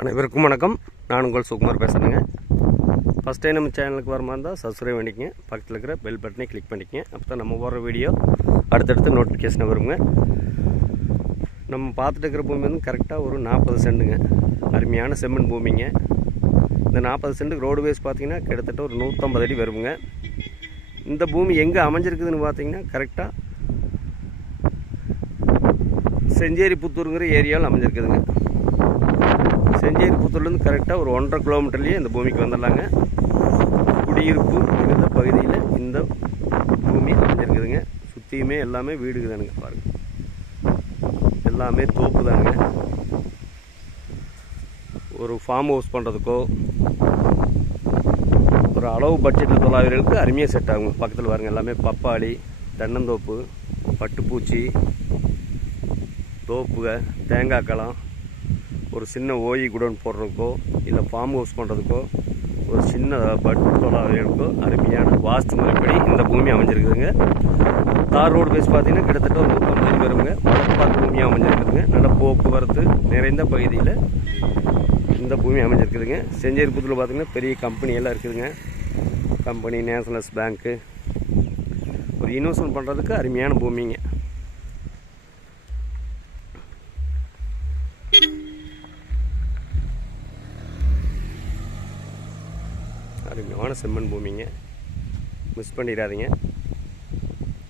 அனைவருக்கும் வணக்கம். நான் உங்கள் சுகுமார் பேசுகிறேங்க. ஃபஸ்ட் டைம் நம்ம சேனலுக்கு வர மாதிரி இருந்தால் சப்ஸ்கிரைப் பண்ணிக்கங்க, பக்கத்தில் இருக்கிற பெல் பட்டனை கிளிக் பண்ணிக்கங்க. அப்போ தான் நம்ம போடுற வீடியோ அடுத்தடுத்து நோட்டிஃபிகேஷன் வருங்க. நம்ம பார்த்துட்டு இருக்கிற பூமி வந்து கரெக்டாக ஒரு 40 சென்ட்டுங்க. அருமையான செம்மண் பூமிங்க. இந்த 40 சென்ட்டுக்கு ரோடு வேஸ் பார்த்திங்கன்னா கிட்டத்தட்ட ஒரு 150 அடி வருங்க. இந்த பூமி எங்கே அமைஞ்சிருக்குதுன்னு பார்த்தீங்கன்னா கரெக்டாக செஞ்சேரி புத்தூருங்கிற ஏரியாவில் அமைஞ்சிருக்குதுங்க. செஞ்சேரி புத்தூர்லேருந்து கரெக்டாக ஒரு 1.5 கிலோமீட்டர்லேயே இந்த பூமிக்கு வந்துடலாங்க. குடியிருப்பு மிகுந்த பகுதியில் இந்த பூமி அமைஞ்சிருக்குதுங்க. சுற்றியுமே எல்லாமே வீடுக்கு தானுங்க. பாருங்கள், எல்லாமே தோப்பு தானுங்க. ஒரு ஃபார்ம் ஹவுஸ் பண்ணுறதுக்கோ ஒரு அளவு பட்ஜெட்டில் தொழிலாளர்களுக்கு அருமையாக செட் ஆகும். பக்கத்தில் பாருங்கள், எல்லாமே பப்பாளி, தென்னந்தோப்பு, பட்டுப்பூச்சி தோப்புக, தேங்காய் களம், ஒரு சின்ன ஓய் குடோன் போடுறதுக்கோ இல்லை ஃபார்ம் ஹவுஸ் பண்ணுறதுக்கோ ஒரு சின்ன பட்டு தொழிலாளர்களுக்கோ அருமையான வாஸ்து முறைப்படி இந்த பூமி அமைஞ்சிருக்குதுங்க. தார் ரோடு பேஸ் பார்த்தீங்கன்னா கிட்டத்தட்ட ஒரு 150 அடி வருங்க. வடப்பாக்கு பூமியாக அமைஞ்சிருக்குதுங்க. நல்ல போக்குவரத்து நிறைந்த பகுதியில் இந்த பூமி அமைஞ்சிருக்குதுங்க. செஞ்சேரி புத்தூரில் பார்த்தீங்கன்னா பெரிய கம்பெனியெல்லாம் இருக்குதுங்க. கம்பெனி, நேஷனல்ஸ் பேங்க்கு, ஒரு இன்வெஸ்ட்மெண்ட் பண்ணுறதுக்கு அருமையான பூமிங்க. அருமையான செம்மண் பூமிங்க. மிஸ் பண்ணிடாதீங்க.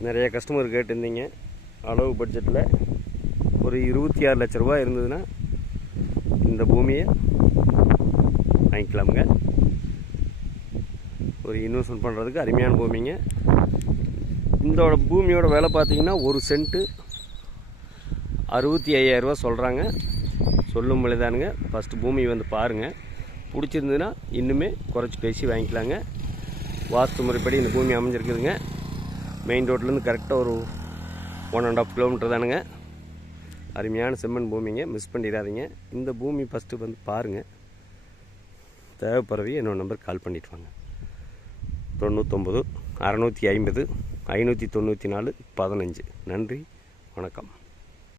நிறைய கஸ்டமர் கேட்டிருந்தீங்க. அளவு பட்ஜெட்டில் ஒரு 26 லட்ச ரூபா இருந்ததுன்னா இந்த பூமியை வாங்கிக்கலாமுங்க. ஒரு இன்வெஸ்ட்மெண்ட் பண்ணுறதுக்கு அருமையான பூமிங்க. இந்த பூமியோட விலை பார்த்தீங்கன்னா ஒரு சென்ட்டு 65,000 ரூபா சொல்கிறாங்க. சொல்லும் பொழுதானுங்க. ஃபஸ்ட்டு பூமி வந்து பாருங்கள். பிடிச்சிருந்ததுன்னா இன்னுமே குறைச்சி பேசி வாங்கிக்கலாங்க. வாஸ்து முறைப்படி இந்த பூமி அமைஞ்சிருக்குதுங்க. மெயின் ரோட்லேருந்து கரெக்டாக ஒரு 1.5 கிலோமீட்டர் தானுங்க. அருமையான செம்மண் பூமிங்க. மிஸ் பண்ணிடாதீங்க. இந்த பூமி ஃபஸ்ட்டு வந்து பாருங்கள். தேவைப்படுறவே என்னோட நம்பர் கால் பண்ணிட்டு வாங்க. 99 650 594 15. நன்றி, வணக்கம்.